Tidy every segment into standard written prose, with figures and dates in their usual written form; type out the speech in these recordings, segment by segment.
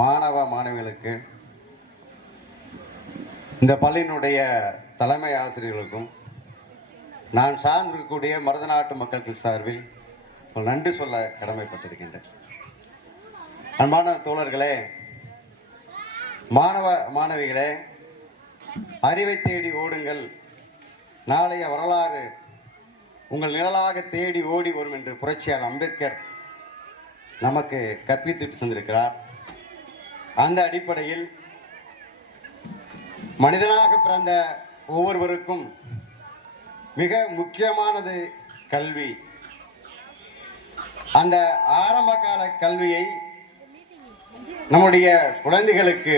மாணவ மாணவிகளுக்கு, இந்த பள்ளியினுடைய தலைமை ஆசிரியர்களுக்கும், நான் சார்ந்திருக்கக்கூடிய மருதநாட்டு மக்கள் சார்பில் நன்றி சொல்ல கடமைப்பட்டிருக்கின்றேன். அன்பான தோழர்களே, மாணவ மாணவிகளே, அறிவை தேடி ஓடுங்கள், நாளைய வரலாறு உங்கள் நிழலாக தேடி ஓடி வரும் என்று புரட்சியாளர் அம்பேத்கர் நமக்கு கற்பித்து சென்றிருக்கிறார். அந்த அடிப்படையில் மனிதனாக பிறந்த ஒவ்வொருவருக்கும் மிக முக்கியமானது கல்வி. அந்த ஆரம்ப கால கல்வியை நம்முடைய குழந்தைகளுக்கு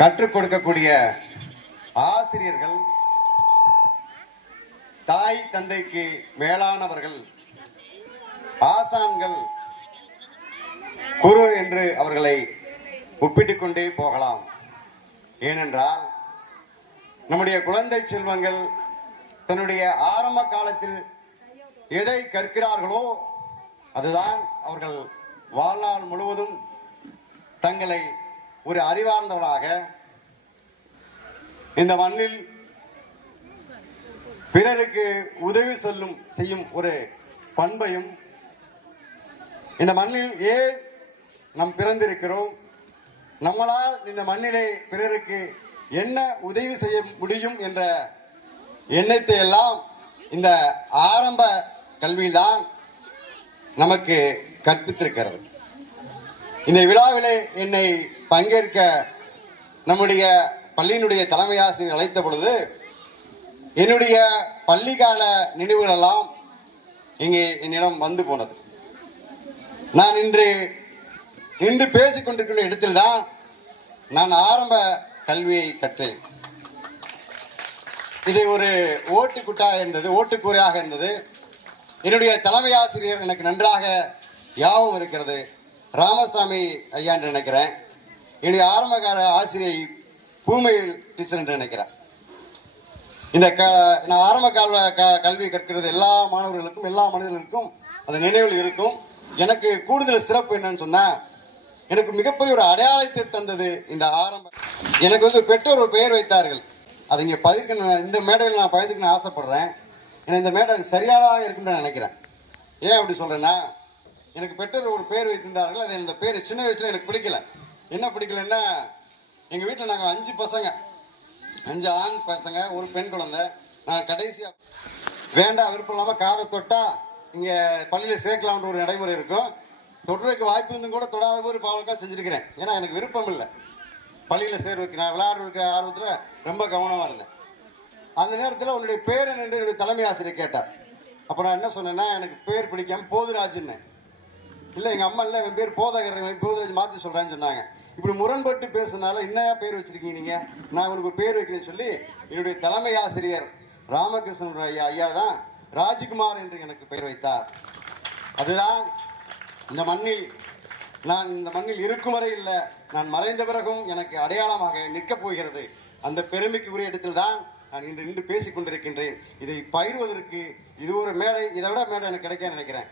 கற்றுக் கொடுக்கக்கூடிய ஆசிரியர்கள் தாய் தந்தைக்கு மேலானவர்கள், ஆசான்கள், குரு என்று அவர்களை ஒப்பிட்டுக் கொண்டே போகலாம். ஏனென்றால் நம்முடைய குழந்தை செல்வங்கள் தன்னுடைய ஆரம்ப காலத்தில் எதை கற்கிறார்களோ அதுதான் அவர்கள் வாழ்நாள் முழுவதும் தங்களை ஒரு அறிவார்ந்தவர்களாக இந்த மண்ணில் பிறருக்கு உதவி செய்யும் ஒரு பண்பையும், இந்த மண்ணில் ஏன் நாம் பிறந்திருக்கிறோம், நம்மளால் இந்த மண்ணிலே பிறருக்கு என்ன உதவி செய்ய முடியும் என்ற எண்ணத்தை எல்லாம் இந்த ஆரம்ப கல்வியில்தான் நமக்கு கற்பித்திருக்கிறது. இந்த விழாவிலே என்னை பங்கேற்க நம்முடைய பள்ளியினுடைய தலைமை ஆசிரியர் அழைத்த பொழுது என்னுடைய பள்ளிக்கால நினைவுகள் எல்லாம் இங்கே என்னிடம் வந்து போனது. நான் இன்று பேசிக் கொண்டிருக்கிற இடத்தில்தான் நான் ஆரம்ப கல்வியை கற்றேன். இது ஒரு ஓட்டுக்கூரையாக இருந்தது. என்னுடைய தலைமை ஆசிரியர் எனக்கு நன்றாக ஞாபகம் இருக்கிறது, ராமசாமி ஐயா என்று நினைக்கிறேன். என்னுடைய ஆரம்பகால ஆசிரியை பூமையில் டீச்சர் என்று நினைக்கிறேன். நான் ஆரம்ப கால கல்வி கற்கிறது எல்லா மாணவர்களுக்கும், எல்லா மனிதர்களுக்கும் அந்த நினைவில் இருக்கும். எனக்கு கூடுதல் சிறப்பு என்னன்னு சொன்னா, எனக்கு மிகப்பெரிய ஒரு அடையாளத்தை தந்தது இந்த ஆரம்ப. எனக்கு பெற்றோர் ஒரு பெயர் வைத்தார்கள். அது இங்கே இந்த மேடையில் நான் பதிவுக்கு ஆசைப்படுறேன். ஏன்னா இந்த மேடை சரியானதாக இருக்குன்னு நினைக்கிறேன். ஏன் அப்படி சொல்றேன்னா, எனக்கு பெற்றோர் ஒரு பேர் வைத்திருந்தார்கள். அது இந்த பேர் சின்ன வயசுல எனக்கு பிடிக்கல. என்ன பிடிக்கலன்னா, எங்க வீட்டில் நாங்கள் 5 பசங்க, 5 ஆண் பசங்க, ஒரு பெண் குழந்தை. நான் கடைசியா வேண்டாம் விருப்பம் இல்லாமல் காதை தொட்டா இங்க பள்ளியில சேர்க்கலாம்ன்ற ஒரு நடைமுறை இருக்கும். தொடுறதுக்கு வாய்ப்பு இருந்தும் கூட தொடாத ஒரு பாவக்கா செஞ்சிருக்கிறேன். ஏன்னா எனக்கு விருப்பம் இல்லை பள்ளியில சேர்வதற்கு. நான் விளையாடுறதுக்கு ஆர்வத்துல ரொம்ப கவனமா இருந்தேன். அந்த நேரத்தில் உன்னுடைய பேர் என்று என்னுடைய தலைமை ஆசிரியர் கேட்டார். அப்ப நான் என்ன சொன்னேன்னா, எனக்கு பேர் பிடிக்காம போதுராஜ்னு. இல்லை எங்க அம்மா இல்லை, என் பேர் போதகர், போதுராஜ் மாற்றி சொல்றேன்னு சொன்னாங்க. இப்படி முரண்பட்டு பேசுனால என்னையா பேர் வச்சிருக்கீங்க நீங்க, நான் உனக்கு பேர் வைக்கிறேன்னு சொல்லி என்னுடைய தலைமை ஆசிரியர் ராமகிருஷ்ணன் ஐயா தான் ராஜ்குமார் என்று எனக்கு பெயர் வைத்தார். அதுதான் நான் இந்த மண்ணில் இருக்கும் வரை இல்லை, நான் மறைந்த பிறகும் எனக்கு அடையாளமாக நிற்கப் போகிறது. அந்த பெருமைக்கு உரிய இடத்தில் தான் நான் இன்று பேசிக் கொண்டிருக்கின்றேன். இதை பயிர்வதற்கு இது ஒரு மேடை, இதை விட மேடை எனக்கு கிடைக்க நினைக்கிறேன்.